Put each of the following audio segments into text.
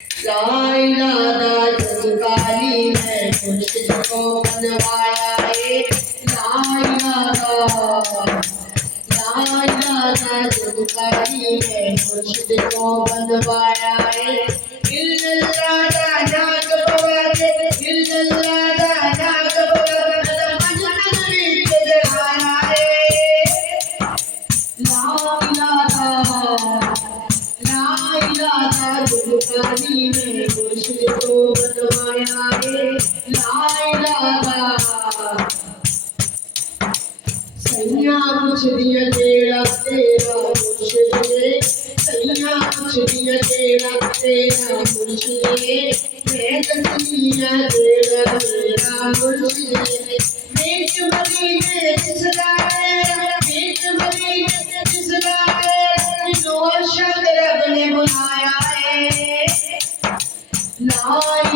लाई लादा जगकाली मैं मुर्शिद को बनवाया है। लाई लादा जगकाली मैं मुर्शिद को बनवाया है। इल्लल्लाह नाग बवाजे इल्लल्लाह नाग बवाजे मजनन में चढ़ाया है। लाई लादा जगकाली मैं मुर्शिद को बनवाया है। लाई लादा सैया कुछ दिया तेरा तेरा मुर्शिद ने। सैया कुछ दिया तेरा तेरा मुर्शिद ने। मैं तस्वीर तेरा मेरा मुर्शिद ने। बीच बनी में जिसराए बीच बनी में जिसराए नूर शब रब ने बुलाया है। लाई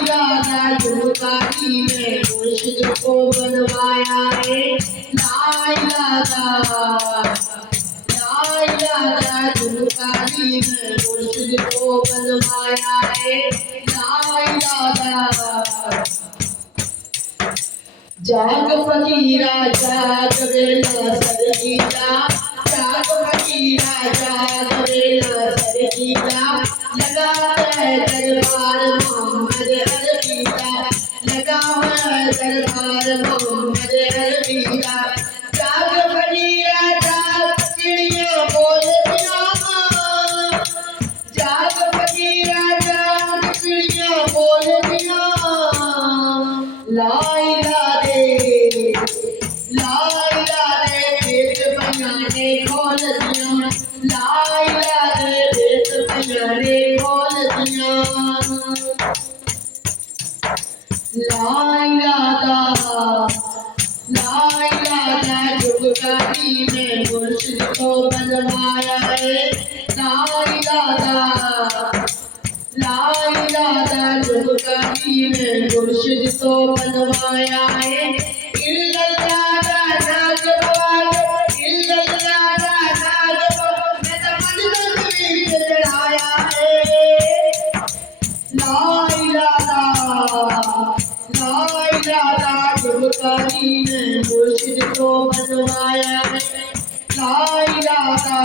लादा जगकाली मैं मुर्शिद को बनवाया है। लाई लादा जगकाली मैं मुर्शिद को बनवाया है। लाई लादा जाग फकीरा जाग बेला सरगीला। जाग फकीरा जाग बेला सरगीला। लगा है दरबार मोहम्मद अरबीला। लगा है दरबार मोहम्मद अरबीला। जाग फकीरा जाग चिड़िया बोल बिना। जाग फकीरा जाग चिड़िया बोल बिना। लाई लादे भेद बयाने खोल दिया। लाई लादे भेद बयाने खोल दिया। लाई लादा जगकाली मैं मुर्शिद को बनवाया है। लाई लादा जगकाली मैं मुर्शिद को बनवाया है। इल्लल्लाह नाग बवाजे इल्लल्लाह नाग बवाजे मैं मजनन में चढ़ाया है। लाई लादा जगकाली मैं मुर्शिद को बनवाया है। लाई लादा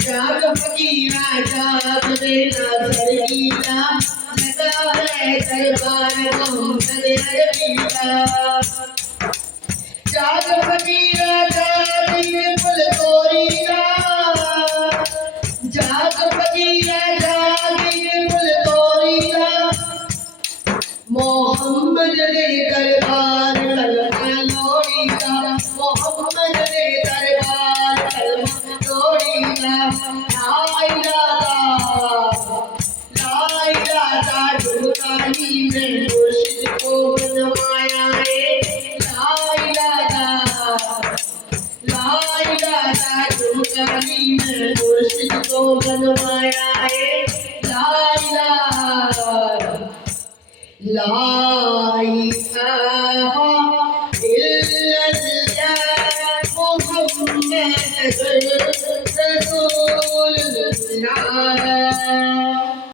जाग फकीरा जाग बेला सरगीला। लगा है दरबार मोहम्मद अरबीला। जाग फकीरा जाग फुल तोरीला। जाग फकीरा जाग फुल तोरीला। मोहम्मद ने दरबार कलमा लोड़ीला। मोहम्मद ने दरबार कलमा लोड़ीला। लाई लादा जगकाली मैं मुर्शिद को बनवाया है। लाई लादा जगकाली मैं मुर्शिद को बनवाया है। लाई